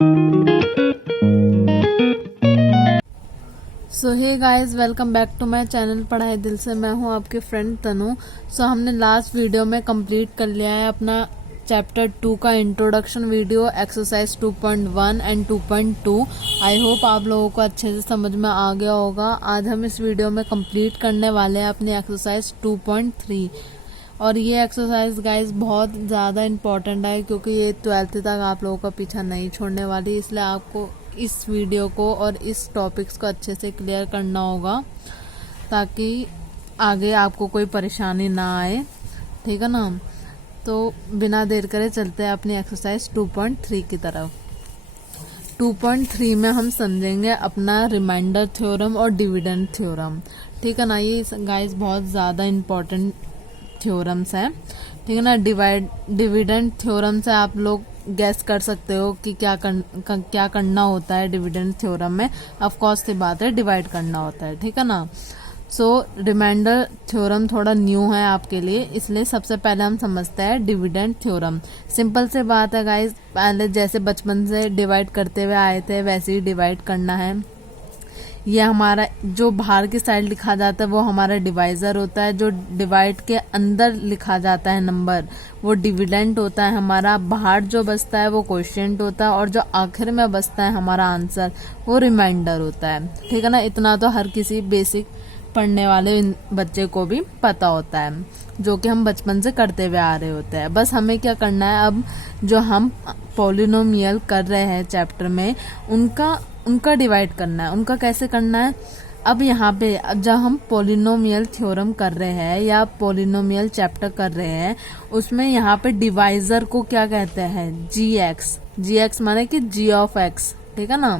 So hey guys, welcome back to my channel पढ़ाई दिल से। मैं हूं आपके फ्रेंड तनु। हमने लास्ट वीडियो में कंप्लीट कर लिया है अपना चैप्टर 2 का introduction video, exercise 2.1 and 2.2। I hope आप लोगों को अच्छे से समझ में आ गया होगा। आज हम इस वीडियो में कंप्लीट करने वाले हैं अपनी एक्सरसाइज 2.3। और ये एक्सरसाइज गाइस बहुत ज़्यादा इम्पॉर्टेंट है क्योंकि ये 12th तक आप लोगों का पीछा नहीं छोड़ने वाली, इसलिए आपको इस वीडियो को और इस टॉपिक्स को अच्छे से क्लियर करना होगा ताकि आगे आपको कोई परेशानी ना आए, ठीक है ना। तो बिना देर करे चलते हैं अपनी एक्सरसाइज 2.3 की तरफ। 2.3 में हम समझेंगे अपना रिमाइंडर थ्योरम और डिविडेंड थ्योरम, ठीक है ना। ये गाइस बहुत ज़्यादा इम्पोर्टेंट थ्योरम्स हैं, ठीक है ना। डिविडेंड थ्योरम से आप लोग गैस कर सकते हो कि क्या करना होता है डिविडेंड थ्योरम में। ऑफ कोर्स सी बात है, डिवाइड करना होता है, ठीक है ना। रिमाइंडर थ्योरम थोड़ा न्यू है आपके लिए, इसलिए सबसे पहले हम समझते हैं डिविडेंड थ्योरम। सिंपल से बात है गाइस, पहले जैसे बचपन से डिवाइड करते हुए आए थे वैसे ही डिवाइड करना है। ये हमारा जो बाहर की साइड लिखा जाता है वो हमारा डिवाइजर होता है, जो डिवाइड के अंदर लिखा जाता है नंबर वो डिविडेंड होता है हमारा। बाहर जो बचता है वो क्वोशिएंट होता है और जो आखिर में बचता है हमारा आंसर वो रिमाइंडर होता है, ठीक है ना। इतना तो हर किसी बेसिक पढ़ने वाले बच्चे को भी पता होता है, जो कि हम बचपन से करते हुए आ रहे होते हैं। बस हमें क्या करना है, अब जो हम पॉलिनोमियल कर रहे हैं चैप्टर में उनका डिवाइड करना है। उनका कैसे करना है, अब यहाँ पे जब हम पॉलिनोमियल थ्योरम कर रहे हैं या पॉलिनोमियल चैप्टर कर रहे हैं उसमें यहाँ पे डिवाइजर को क्या कहते हैं, जी एक्स माने कि जी ऑफ एक्स, ठीक है ना।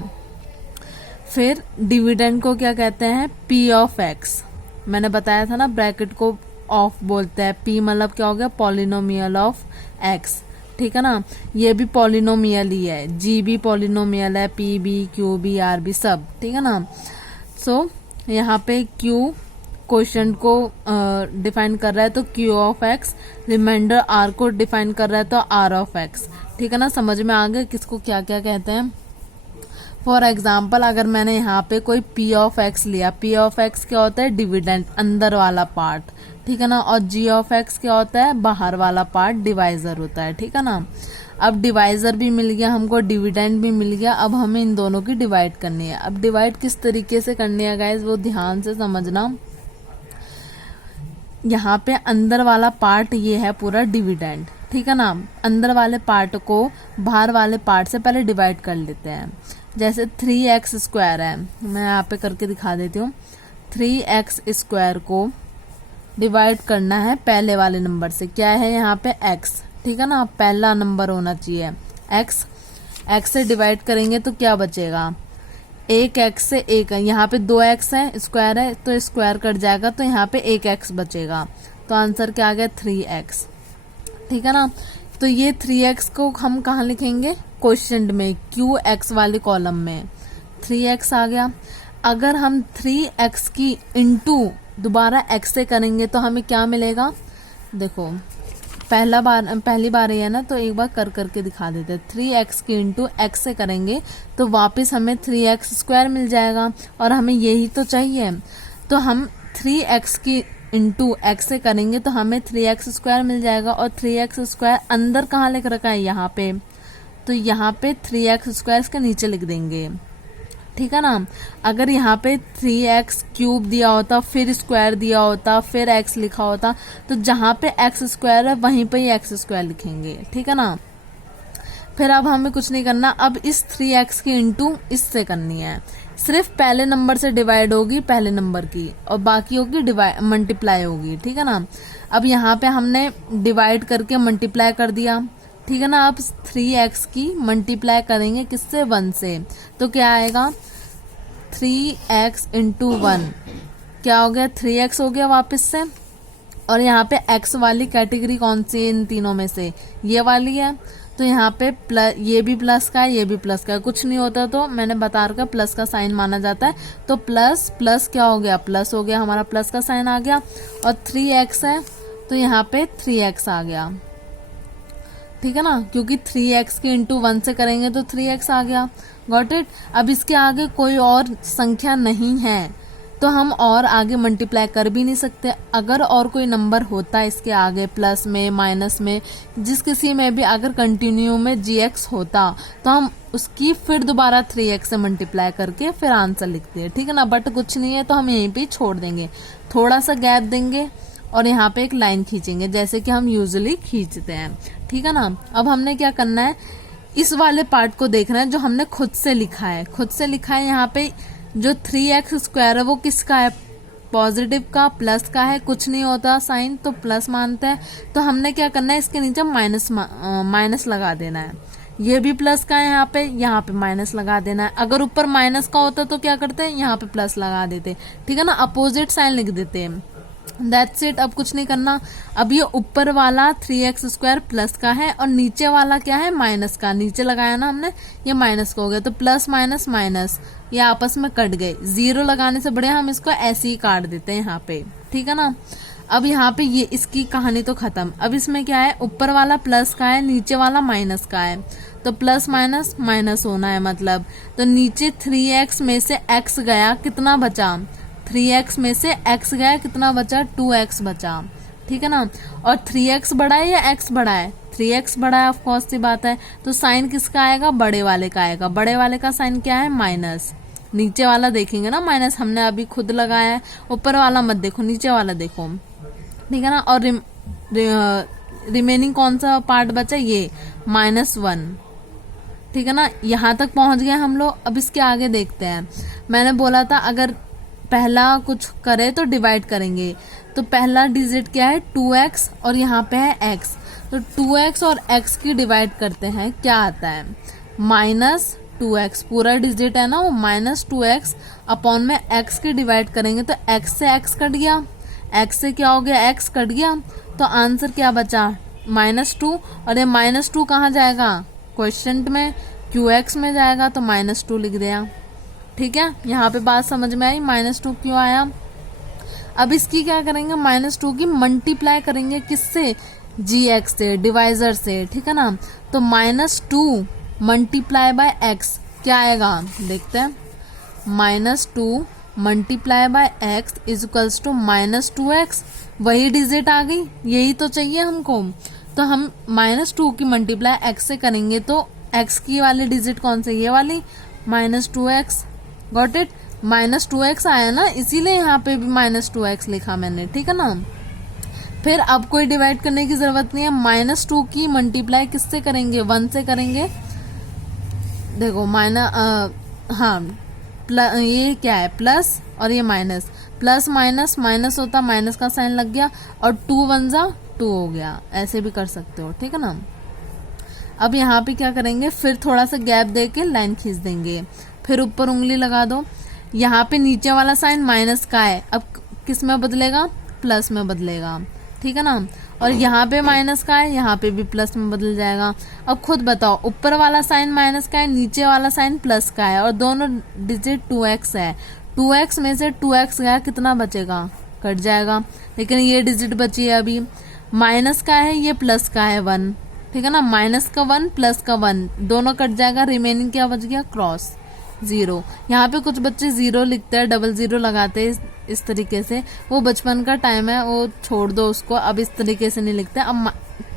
फिर डिविडेंड को क्या कहते हैं, पी ऑफ एक्स। मैंने बताया था ना, ब्रैकेट को ऑफ बोलते हैं। पी मतलब क्या हो गया, पॉलिनोमियल ऑफ एक्स, ठीक है ना। ये भी पॉलिनोमियल ही है, जी भी पॉलिनोमियल है, पी भी, क्यू भी, आर भी, सब, ठीक है ना। यहाँ पे क्यू क्वेश्चन को डिफाइन कर रहा है तो Q of X, reminder R को डिफाइन कर रहा है तो आर ऑफ एक्स, ठीक है ना। समझ में आ गया किसको क्या क्या कहते हैं। फॉर एग्जाम्पल अगर मैंने यहाँ पे कोई पी ऑफ एक्स लिया, पी ऑफ एक्स क्या होता है, डिविडेंड, अंदर वाला पार्ट, ठीक है ना। और जी ऑफ एक्स क्या होता है, बाहर वाला पार्ट, डिवाइजर होता है, ठीक है ना। अब डिवाइजर भी मिल गया हमको, डिविडेंड भी मिल गया। अब हमें इन दोनों की डिवाइड करनी है। अब डिवाइड किस तरीके से करनी है गाइज, वो ध्यान से समझना। यहाँ पे अंदर वाला पार्ट ये है पूरा डिविडेंड, ठीक है ना। अंदर वाले पार्ट को बाहर वाले पार्ट से पहले डिवाइड कर लेते हैं। जैसे 3x स्क्वायर है, मैं यहाँ पे करके दिखा देती हूँ। 3x स्क्वायर को डिवाइड करना है पहले वाले नंबर से, क्या है यहाँ पे x, ठीक है ना। पहला नंबर होना चाहिए x से डिवाइड करेंगे तो क्या बचेगा, एक x से एक है, यहाँ पे 2x है, स्क्वायर है तो स्क्वायर कट जाएगा तो यहाँ पे 1x बचेगा, तो आंसर क्या आ गया 3x, ठीक है ना। तो ये 3x को हम कहाँ लिखेंगे, क्वोशिएंट में, QX वाले कॉलम में 3x आ गया। अगर हम 3x की इंटू दोबारा x से करेंगे तो हमें क्या मिलेगा, देखो पहली बार है ना, तो एक बार कर करके दिखा देते हैं। 3x की इंटू x से करेंगे तो वापस हमें 3x स्क्वायर मिल जाएगा और हमें यही तो चाहिए। तो हम 3x की इंटू x से करेंगे तो हमें 3x स्क्वायर मिल जाएगा और 3x स्क्वायर अंदर कहाँ लिख रखा है, यहाँ पे, तो यहाँ पे 3x स्क्वायर इसके नीचे लिख देंगे, ठीक है ना। अगर यहाँ पे 3x क्यूब दिया होता, फिर स्क्वायर दिया होता, फिर x लिखा होता, तो जहाँ पे x स्क्वायर है वहीं पे ही x स्क्वायर लिखेंगे, ठीक है ना। फिर अब हमें कुछ नहीं करना, अब इस 3x की इंटू इससे करनी है। सिर्फ पहले नंबर से डिवाइड होगी पहले नंबर की और बाकी होगी मल्टीप्लाई होगी, ठीक है ना। अब यहाँ पे हमने डिवाइड करके मल्टीप्लाई कर दिया, ठीक है ना। अब 3x की मल्टीप्लाई करेंगे किससे, 1 से, तो क्या आएगा 3x इंटू 1, क्या हो गया 3x हो गया वापस से। और यहाँ पे x वाली कैटेगरी कौन सी है इन तीनों में से, ये वाली है, तो यहाँ पे प्लस, ये भी प्लस का है, ये भी प्लस का है। कुछ नहीं होता तो मैंने बता रखा प्लस का साइन माना जाता है, तो प्लस प्लस क्या हो गया, प्लस हो गया, हमारा प्लस का साइन आ गया। और 3x है तो यहाँ पे 3x आ गया, ठीक है ना, क्योंकि 3x के इंटू 1 से करेंगे तो 3x आ गया। Got it. अब इसके आगे कोई और संख्या नहीं है तो हम और आगे मल्टीप्लाई कर भी नहीं सकते। अगर और कोई नंबर होता है इसके आगे प्लस में माइनस में जिस किसी में भी अगर कंटिन्यू में gx होता तो हम उसकी फिर दोबारा 3x से मल्टीप्लाई करके फिर आंसर लिखते हैं, ठीक है ना। बट कुछ नहीं है तो हम यहीं पे छोड़ देंगे, थोड़ा सा गैप देंगे और यहाँ पे एक लाइन खींचेंगे जैसे कि हम यूजुअली खींचते हैं, ठीक है ना। अब हमने क्या करना है, इस वाले पार्ट को देखना है जो हमने खुद से लिखा है। खुद से लिखा है यहाँ पे जो 3x स्क्वायर है वो किसका है, पॉजिटिव का, प्लस का है। कुछ नहीं होता साइन तो प्लस मानते हैं, तो हमने क्या करना है इसके नीचे माइनस लगा देना है। ये भी प्लस का है, यहाँ पे माइनस लगा देना है। अगर ऊपर माइनस का होता तो क्या करते हैं, यहाँ पे प्लस लगा देते, ठीक है ना, अपोजिट साइन लिख देते हैं। That's it. अब कुछ नहीं करना। अब ये ऊपर वाला 3x स्क्वायर प्लस का है और नीचे वाला क्या है, माइनस का। नीचे लगाया ना हमने, ये माइनस का हो गया तो प्लस माइनस माइनस ये आपस में कट गए। जीरो लगाने से बढ़िया हम इसको ऐसे ही काट देते हैं यहाँ पे, ठीक है ना। अब यहाँ पे ये इसकी कहानी तो खत्म। अब इसमें क्या है, ऊपर वाला प्लस का है, नीचे वाला माइनस का है, तो प्लस माइनस माइनस होना है मतलब। तो नीचे 3x में से x गया, कितना बचा, 3x में से x गया, कितना बचा, 2x बचा, ठीक है ना। और 3x बड़ा है या x बड़ा है, 3x बड़ा है, ऑफ कोर्स सी बात है। तो साइन किसका आएगा, बड़े वाले का आएगा। बड़े वाले का साइन क्या है, माइनस। नीचे वाला देखेंगे ना, माइनस हमने अभी खुद लगाया है। ऊपर वाला मत देखो, नीचे वाला देखो, ठीक है ना। और रिमेनिंग कौन सा पार्ट बचा, ये -1, ठीक है ना। यहाँ तक पहुंच गए हम लोग। अब इसके आगे देखते हैं। मैंने बोला था अगर पहला कुछ करे तो डिवाइड करेंगे, तो पहला डिजिट क्या है, 2x और यहाँ पे है x, तो 2x और x की डिवाइड करते हैं, क्या आता है, -2x। पूरा डिजिट है ना वो, -2x अपॉन में x की डिवाइड करेंगे तो x से x कट गया, x से क्या हो गया, x कट गया, तो आंसर क्या बचा, -2। और ये -2 कहाँ जाएगा, क्वेश्चन में qx में जाएगा, तो -2 लिख दिया, ठीक है। यहाँ पे बात समझ में आई, -2 क्यों आया। अब इसकी क्या करेंगे, -2 की मल्टीप्लाई करेंगे किससे, gx से, डिवाइजर से, ठीक है ना। तो -2 मल्टीप्लाई बाय x क्या आएगा, देखते हैं। -2 multiply by x is equals to -2x। वही डिजिट आ गई, यही तो चाहिए हमको। तो हम -2 की मल्टीप्लाई x से करेंगे तो x की वाली डिजिट कौन सी, ये वाली, -2x। Got it. -2x आया ना, इसीलिए यहाँ पे भी -2x लिखा मैंने, ठीक है ना। फिर अब कोई डिवाइड करने की जरूरत नहीं है। -2 की मल्टीप्लाई किससे करेंगे, 1 से करेंगे। देखो ये क्या है, प्लस और ये माइनस, प्लस माइनस माइनस होता, माइनस का साइन लग गया, और 2 1 जा 2 हो गया, ऐसे भी कर सकते हो, ठीक है ना। अब यहाँ पे क्या करेंगे, फिर थोड़ा सा गैप दे के लाइन खींच देंगे, फिर ऊपर उंगली लगा दो। यहाँ पे नीचे वाला साइन माइनस का है, अब किस में बदलेगा, प्लस में बदलेगा, ठीक है ना। और यहाँ पे माइनस का है, यहाँ पे भी प्लस में बदल जाएगा। अब खुद बताओ, ऊपर वाला साइन माइनस का है, नीचे वाला साइन प्लस का है, और दोनों डिजिट 2x है। 2x में से 2x गया, कितना बचेगा, कट जाएगा। लेकिन ये डिजिट बची है अभी, माइनस का है, ये प्लस का है 1, ठीक है ना। माइनस का 1 प्लस का 1 दोनों कट जाएगा, रिमेनिंग क्या बच गया, क्रॉस 0। यहाँ पे कुछ बच्चे 0 लिखते हैं, डबल 0 लगाते हैं इस तरीके से, वो बचपन का टाइम है, वो छोड़ दो उसको। अब इस तरीके से नहीं लिखते, अब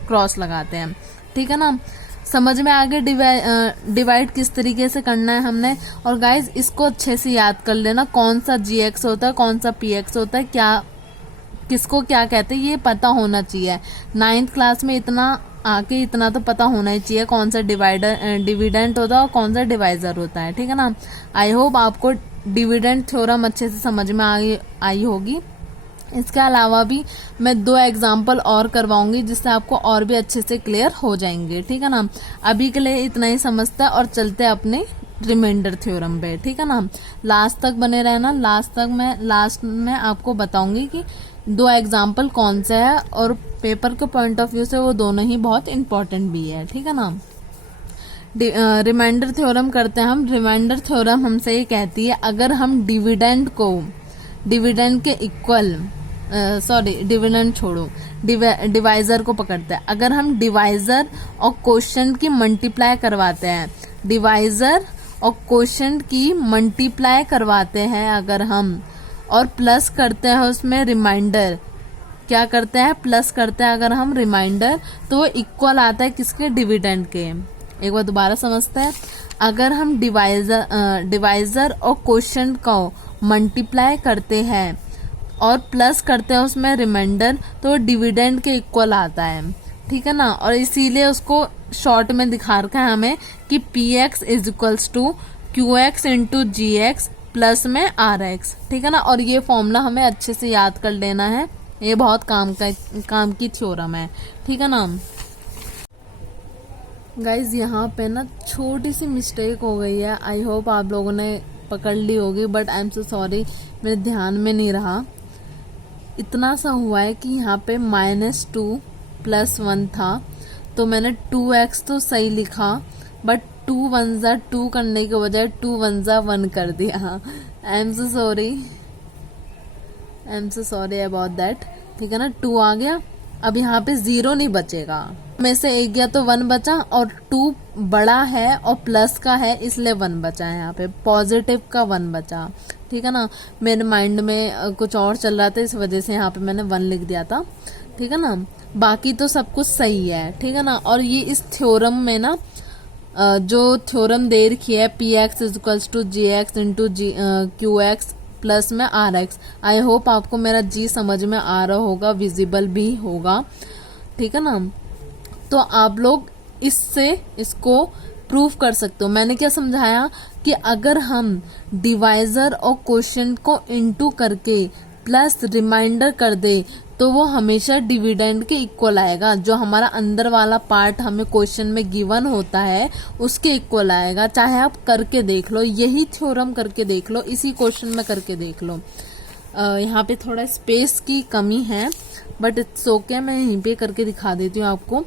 क्रॉस लगाते हैं, ठीक है ना। समझ में आगे डिवाइड किस तरीके से करना है हमने। और गाइज इसको अच्छे से याद कर लेना, कौन सा gx होता है, कौन सा px होता है, क्या किसको क्या कहते हैं, ये पता होना चाहिए। 9th क्लास में इतना आके इतना तो पता होना ही चाहिए, कौन सा डिविडेंट होता है और कौन सा डिवाइजर होता है, ठीक है ना। आई होप आपको डिविडेंट थ्योरम अच्छे से समझ में आई होगी। इसके अलावा भी मैं 2 एग्जाम्पल और करवाऊंगी जिससे आपको और भी अच्छे से क्लियर हो जाएंगे, ठीक है ना। अभी के लिए इतना ही समझता है और चलते हैं अपने रिमाइंडर थ्योरम पे, ठीक है ना। लास्ट तक बने रहना, लास्ट में आपको बताऊंगी कि 2 एग्जाम्पल कौन से है, और पेपर के पॉइंट ऑफ व्यू से वो दोनों ही बहुत इंपॉर्टेंट भी है, ठीक है ना। रिमाइंडर थ्योरम करते हैं हम। रिमाइंडर थ्योरम हमसे ये कहती है, अगर हम डिविडेंड को डिविडेंड के इक्वल सॉरी डिविडेंड छोड़ो, डिवाइजर को पकड़ते हैं। अगर हम डिवाइजर और क्वोशिएंट की मल्टीप्लाई करवाते हैं, डिवाइजर और क्वोशिएंट की मल्टीप्लाई करवाते हैं अगर हम, और प्लस करते हैं उसमें रिमाइंडर, क्या करते हैं प्लस करते हैं अगर हम रिमाइंडर, तो वो इक्वल आता है किसके, डिविडेंड के। एक बार दोबारा समझते हैं। अगर हम डिवाइजर और क्वोशिएंट को मल्टीप्लाई करते हैं और प्लस करते हैं उसमें रिमाइंडर, तो डिविडेंड के इक्वल आता है, ठीक है ना। और इसीलिए उसको शॉर्ट में दिखा रखा है हमें कि px is equals to qx into gx plus में rx, ठीक है ना। और ये फॉर्मूला हमें अच्छे से याद कर लेना है, ये बहुत काम की थ्योरम है, ठीक है ना। गाइज यहाँ पे ना छोटी सी मिस्टेक हो गई है, आई होप आप लोगों ने पकड़ ली होगी, but I am so sorry, मेरे ध्यान में नहीं रहा। इतना सा हुआ है कि यहाँ पे -2 + 1 था, तो मैंने 2x तो सही लिखा, बट 2 1 जा 2 करने के बजाय 2 1 जा 1 कर दिया। I am so sorry about that, ठीक है ना। 2 आ गया, अब यहाँ पे 0 नहीं बचेगा, में से एक गया तो 1 बचा, और 2 बड़ा है और प्लस का है इसलिए 1 बचा है, यहाँ पे पॉजिटिव का 1 बचा, ठीक है ना। मेरे माइंड में कुछ और चल रहा था, इस वजह से यहाँ पे मैंने 1 लिख दिया था, ठीक है ना। बाकी तो सब कुछ सही है, ठीक है ना। और ये इस थ्योरम में ना जो थ्योरम दे रखी है px is equals to gx into qx plus में rx, आई होप आपको मेरा g समझ में आ रहा होगा, विजिबल भी होगा, ठीक है ना। तो आप लोग इससे इसको प्रूफ कर सकते हो। मैंने क्या समझाया कि अगर हम डिवाइजर और क्वोशिएंट को इनटू करके प्लस रिमाइंडर कर दे तो वो हमेशा डिविडेंड के इक्वल आएगा, जो हमारा अंदर वाला पार्ट हमें क्वेश्चन में गिवन होता है उसके इक्वल आएगा। चाहे आप करके देख लो, यही थ्योरम करके देख लो, इसी क्वेश्चन में करके देख लो। यहाँ पे थोड़ा स्पेस की कमी है, बट इट्स ओके, मैं यहीं पे करके दिखा देती हूँ आपको।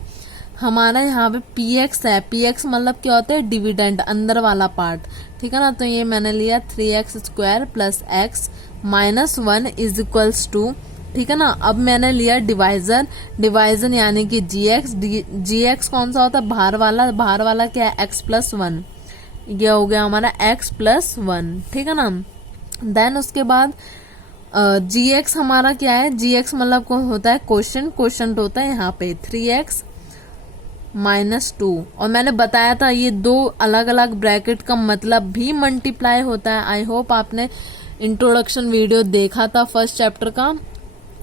हमारा यहाँ पे px है, px मतलब क्या होता है, डिविडेंड, अंदर वाला पार्ट, ठीक है ना। तो ये मैंने लिया 3x² plus x minus 1 is equals to, ठीक है ना। अब मैंने लिया डिवाइजर यानी कि gx कौन सा होता है, बाहर वाला क्या है, x प्लस 1, ये हो गया हमारा x प्लस 1, ठीक है ना। देन उसके बाद gx हमारा क्या है, gx मतलब कौन होता है, क्वोशिएंट होता है यहाँ पे 3x -2, और मैंने बताया था ये 2 अलग अलग ब्रैकेट का मतलब भी मल्टीप्लाई होता है। आई होप आपने इंट्रोडक्शन वीडियो देखा था फर्स्ट चैप्टर का,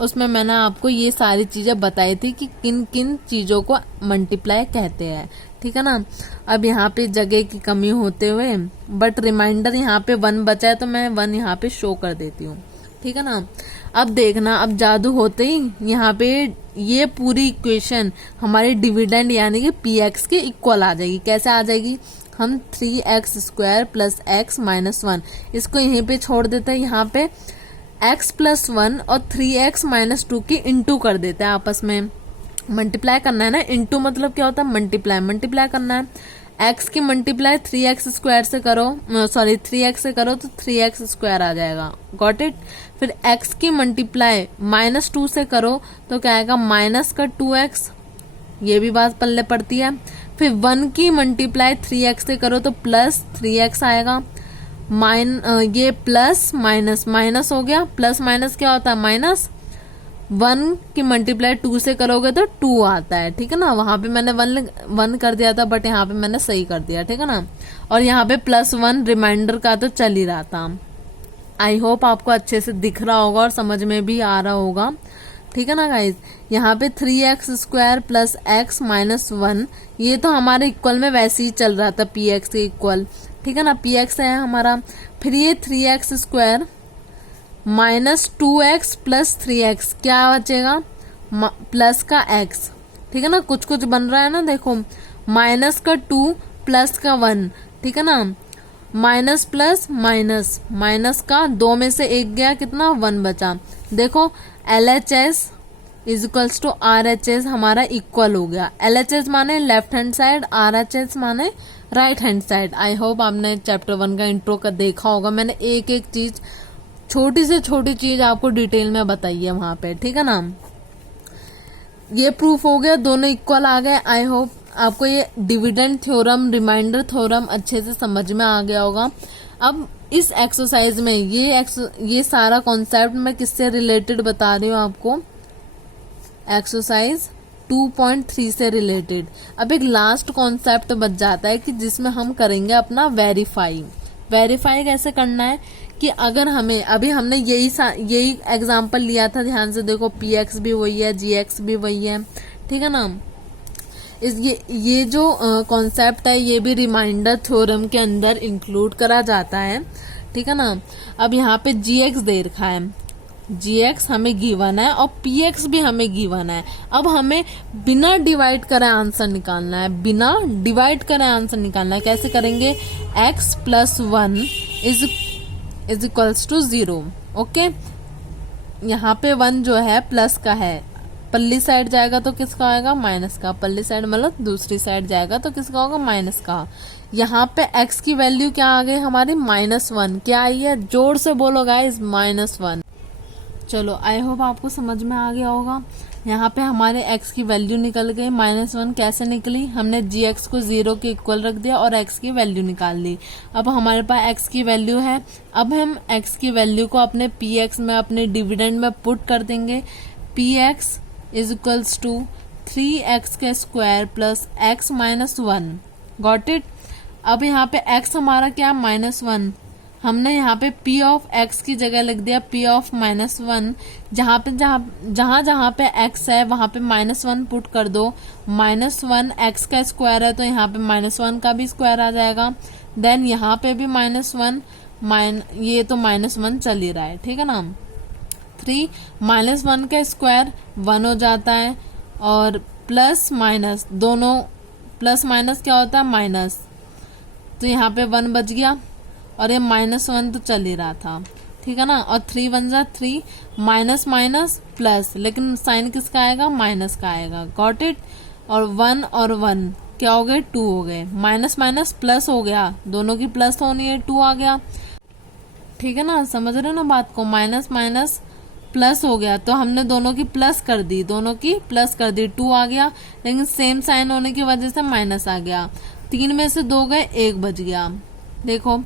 उसमें मैंने आपको ये सारी चीजें बताई थी कि किन किन चीजों को मल्टीप्लाई कहते हैं, ठीक है ना। अब यहाँ पे जगह की कमी होते हुए, बट रिमाइंडर यहाँ पे 1 बचा है तो मैं 1 यहाँ पे शो कर देती हूँ, ठीक है ना। अब देखना, अब जादू होते ही यहाँ पे ये पूरी इक्वेशन हमारी डिविडेंड यानी कि px के इक्वल आ जाएगी। कैसे आ जाएगी, हम 3x² प्लस x माइनस 1 इसको यहीं पे छोड़ देते हैं, यहाँ पे x प्लस 1 और 3x माइनस 2 की इंटू कर देते हैं, आपस में मल्टीप्लाई करना है ना। इंटू मतलब क्या होता है, मल्टीप्लाई करना है। x की मल्टीप्लाई 3x² से करो, सॉरी 3x से करो तो 3x² आ जाएगा, गॉट इट। फिर x की मल्टीप्लाई -2 से करो तो क्या आएगा, माइनस का 2x, ये भी बात पल्ले पड़ती है। फिर 1 की मल्टीप्लाई 3x से करो तो प्लस 3x आएगा, ये प्लस माइनस हो गया, प्लस माइनस क्या होता है, माइनस। 1 की मल्टीप्लाई 2 से करोगे तो 2 आता है, ठीक है ना। वहां पे मैंने 1 कर दिया था, बट यहाँ पे मैंने सही कर दिया, ठीक है ना। और यहाँ पे +1 रिमाइंडर का तो चल ही रहा था। आई होप आपको अच्छे से दिख रहा होगा और समझ में भी आ रहा होगा, ठीक है ना गाइज। यहाँ पे 3x² प्लस x माइनस 1, ये तो हमारे इक्वल में वैसे ही चल रहा था, px के इक्वल, ठीक है ना, px है हमारा। फिर ये 3x² minus 2x plus 3x, क्या बचेगा, प्लस का x, ठीक है ना। कुछ कुछ बन रहा है ना, देखो, माइनस का 2 प्लस का 1, ठीक है ना। माइनस प्लस माइनस का 2 में से 1 गया, कितना, 1 बचा। देखो LHS is equals to RHS हमारा इक्वल हो गया। LHS माने लेफ्ट हैंड साइड, RHS माने right hand side. I hope आपने चैप्टर 1 का इंट्रो का देखा होगा, मैंने एक एक चीज छोटी से छोटी चीज आपको डिटेल में बताइए वहां पे, ठीक है ना। ये प्रूफ हो गया, दोनों इक्वल आ गए। आई होप आपको ये डिविडेंड थ्योरम, रिमाइंडर थ्योरम अच्छे से समझ में आ गया होगा। अब इस एक्सरसाइज में ये सारा कॉन्सेप्ट मैं किससे रिलेटेड बता रही हूँ आपको, एक्सरसाइज 2.3 से रिलेटेड। अब एक लास्ट कॉन्सेप्ट बच जाता है कि जिसमें हम करेंगे अपना वेरीफाई। वेरीफाई कैसे करना है कि अगर हमें, अभी हमने यही एग्जांपल लिया था, ध्यान से देखो, पी एक्स भी वही है, जी एक्स भी वही है, ठीक है ना। ये जो कॉन्सेप्ट है ये भी रिमाइंडर थ्योरम के अंदर इंक्लूड करा जाता है, ठीक है ना। अब यहाँ पे जी एक्स दे रखा है, जी एक्स हमें गिवन है और पी एक्स भी हमें गिवन है। अब हमें बिना डिवाइड करे आंसर निकालना है, बिना डिवाइड करे आंसर निकालना है। कैसे करेंगे, x plus 1 is equals to 0। Okay, यहाँ पे 1 जो है प्लस का है, पल्ली साइड जाएगा तो किसका आएगा, माइनस का। पल्ली साइड मतलब दूसरी साइड जाएगा तो किसका होगा, माइनस का। यहाँ पे x की वैल्यू क्या आ गई हमारी, -1। क्या आई है, जोर से बोलो गाइस, -1। चलो, आई होप आपको समझ में आ गया होगा। यहाँ पे हमारे x की वैल्यू निकल गई -1। कैसे निकली, हमने gx को 0 के इक्वल रख दिया और x की वैल्यू निकाल ली। अब हमारे पास x की वैल्यू है। अब हम x की वैल्यू को अपने px में, अपने डिविडेंड में पुट कर देंगे। px is equals to 3x² plus x -1। Got it. अब यहाँ पे x हमारा क्या, -1। हमने यहाँ पे p ऑफ x की जगह लिख दिया p ऑफ -1। जहाँ पे x है वहां पे -1 पुट कर दो। -1 x का स्क्वायर है तो यहाँ पे -1 का भी स्क्वायर आ जाएगा। देन यहाँ पे भी -1, ये तो -1 चल ही रहा है, ठीक है ना। 3 -1 का स्क्वायर 1 हो जाता है और प्लस माइनस, दोनों प्लस माइनस क्या होता है, माइनस। तो यहाँ पे 1 बच गया और ये -1 तो चल ही रहा था, ठीक है ना। और 3 बन जा 3, माइनस माइनस प्लस, लेकिन साइन किसका आएगा, माइनस का आएगा। Got it. और 1 और 1 क्या हो गए, 2 हो गए। माइनस माइनस प्लस हो गया, दोनों की प्लस होनी है, 2 आ गया, ठीक है ना। समझ रहे हो ना बात को, माइनस माइनस प्लस हो गया तो हमने दोनों की प्लस कर दी, 2 आ गया, लेकिन सेम साइन होने की वजह से माइनस आ गया। 3 में से 2 गए, 1 बच गया। देखो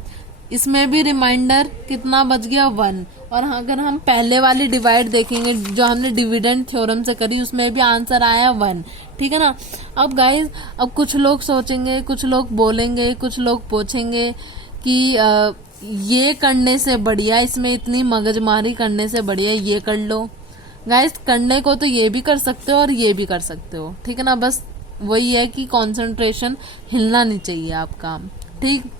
इसमें भी रिमाइंडर कितना बच गया, 1। और अगर हम पहले वाली डिवाइड देखेंगे जो हमने डिविडेंड थ्योरम से करी, उसमें भी आंसर आया 1, ठीक है ना। अब गाइस, अब कुछ लोग सोचेंगे, कुछ लोग बोलेंगे, कुछ लोग पूछेंगे कि ये करने से बढ़िया, इसमें इतनी मगजमारी करने से बढ़िया ये कर लो। गाइस, करने को तो ये भी कर सकते हो और ये भी कर सकते हो, ठीक है ना। बस वही है कि कंसंट्रेशन हिलना नहीं चाहिए आपका, ठीक।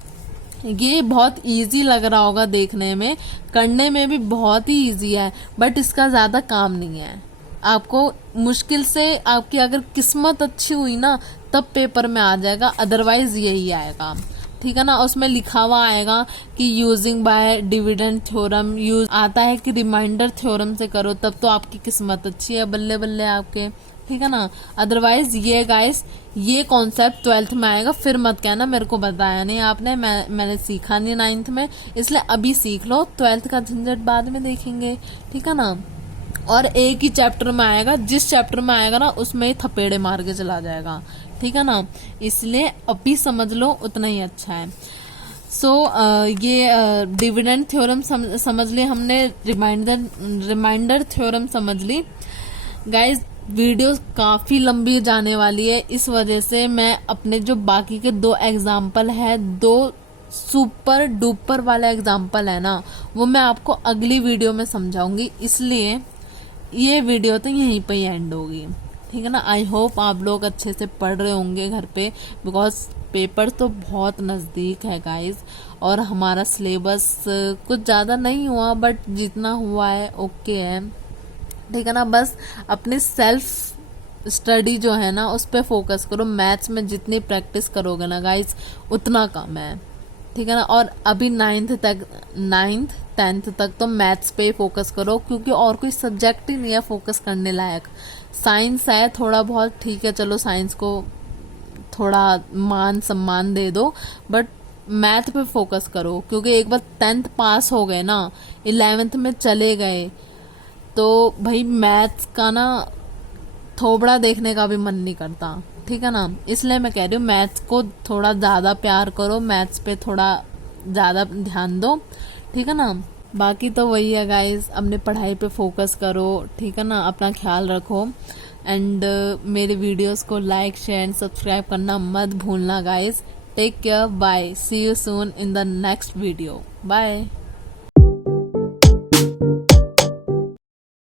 ये बहुत इजी लग रहा होगा देखने में, करने में भी बहुत ही इजी है, बट इसका ज्यादा काम नहीं है। आपको मुश्किल से, आपकी अगर किस्मत अच्छी हुई ना तब पेपर में आ जाएगा, अदरवाइज यही आएगा, ठीक है ना। उसमें लिखा हुआ आएगा कि using by dividend theorem, use आता है कि रिमाइंडर थ्योरम से करो, तब तो आपकी किस्मत अच्छी है, बल्ले बल्ले आपके, ठीक है ना। अदरवाइज ये गाइस, ये कॉन्सेप्ट 12th में आएगा, फिर मत कहना मेरे को बताया नहीं आपने, मैंने सीखा नहीं 9th में, इसलिए अभी सीख लो, 12th का झंझट बाद में देखेंगे, ठीक है ना। और एक ही चैप्टर में आएगा, जिस चैप्टर में आएगा ना उसमें ही थपेड़े मार के चला जाएगा, ठीक है ना। इसलिए अभी समझ लो उतना ही अच्छा है। ये डिविडेंड थ्योरम समझ ली हमने, रिमाइंडर थ्योरम समझ ली। गाइज, वीडियो काफी लंबी जाने वाली है, इस वजह से मैं अपने जो बाकी के 2 एग्जाम्पल है, 2 सुपर डुपर वाला एग्जाम्पल है ना, वो मैं आपको अगली वीडियो में समझाऊंगी, इसलिए ये वीडियो तो यहीं पे ही एंड होगी, ठीक है ना। आई होप आप लोग अच्छे से पढ़ रहे होंगे घर पे, बिकॉज पेपर तो बहुत नज़दीक है गाइज, और हमारा सिलेबस कुछ ज़्यादा नहीं हुआ, बट जितना हुआ है ओके है, ठीक है ना। बस अपने सेल्फ स्टडी जो है ना उस पर फोकस करो, मैथ्स में जितनी प्रैक्टिस करोगे ना गाइज उतना कम है, ठीक है ना। और अभी 9th 10th तक तो मैथ्स पे ही फोकस करो, क्योंकि और कोई सब्जेक्ट ही नहीं है फोकस करने लायक। साइंस है थोड़ा बहुत, ठीक है, चलो साइंस को थोड़ा मान सम्मान दे दो, बट मैथ पे फोकस करो, क्योंकि एक बार 10th पास हो गए ना, 11th में चले गए तो भाई मैथ्स का ना थोबड़ा देखने का भी मन नहीं करता, ठीक है ना। इसलिए मैं कह रही हूँ मैथ्स को थोड़ा ज़्यादा प्यार करो, मैथ्स पे थोड़ा ज़्यादा ध्यान दो, ठीक है ना। बाकी तो वही है गाइस, अपने पढ़ाई पे फोकस करो, ठीक है ना, अपना ख्याल रखो। एंड मेरे वीडियोस को लाइक शेयर एंड सब्सक्राइब करना मत भूलना guys. Take care, bye, see you soon in the next video, bye.